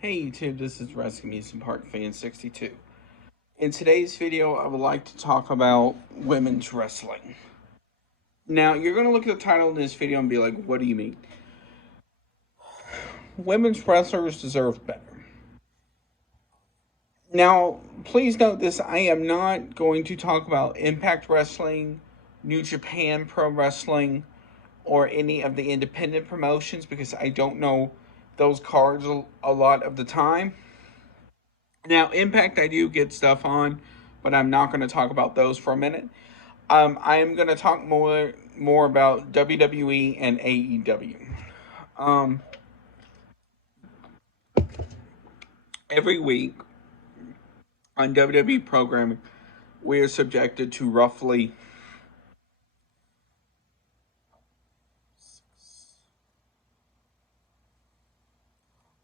Hey YouTube, this is Wrestling Amusement Park Fan 62. In today's video, I would like to talk about women's wrestling. Now, you're going to look at the title of this video and be like, what do you mean? Women's wrestlers deserve better. Now, please note this, I am not going to talk about Impact Wrestling, New Japan Pro Wrestling, or any of the independent promotions because I don't know those cards a lot of the time. Now, Impact, I do get stuff on, but I'm not going to talk about those for a minute. I am going to talk more about WWE and AEW. Every week on WWE programming, we are subjected to roughly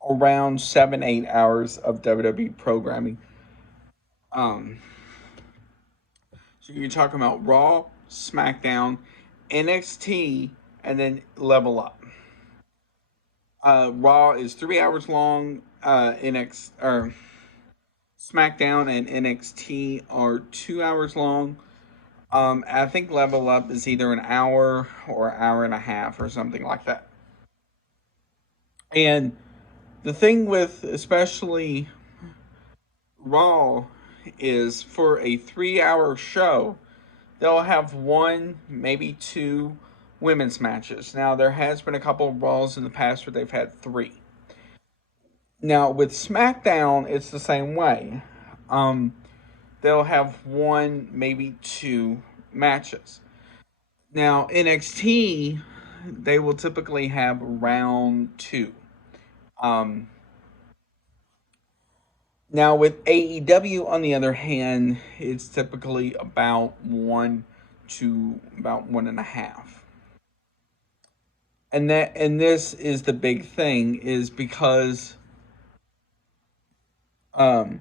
around 7-8 hours of WWE programming. So you're talking about Raw, SmackDown, NXT, and then Level Up. Raw is 3 hours long. SmackDown and NXT are 2 hours long. I think Level Up is either an hour or hour and a half or something like that. And the thing with especially Raw is for a 3-hour show, they'll have one, maybe two women's matches. Now, there has been a couple of Raws in the past where they've had three. Now, with SmackDown, it's the same way. They'll have one, maybe two matches. Now, NXT, they will typically have round two. Now, with AEW, on the other hand, it's typically about 1.5. And this is the big thing, is because now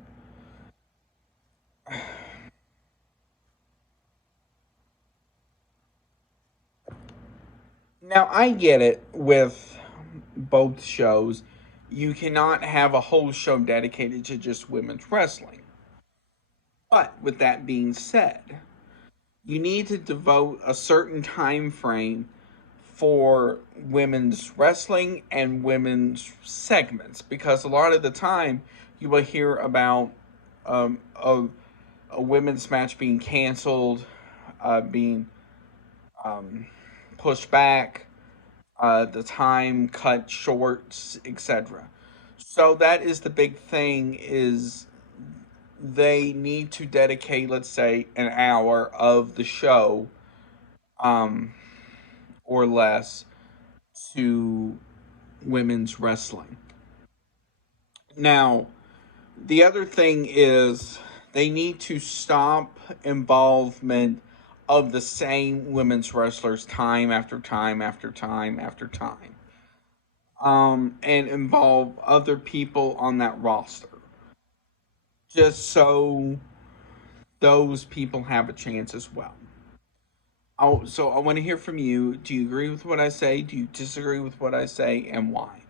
I get it with both shows. You cannot have a whole show dedicated to just women's wrestling. But with that being said, you need to devote a certain time frame for women's wrestling and women's segments, because a lot of the time you will hear about a women's match being canceled, being pushed back, the time cut short, etc. So that is the big thing, is they need to dedicate, let's say, an hour of the show or less to women's wrestling. Now, the other thing is they need to stop involvement of the same women's wrestlers time after time after time after time. And involve other people on that roster. Just so those people have a chance as well. So I want to hear from you. Do you agree with what I say? Do you disagree with what I say? And why?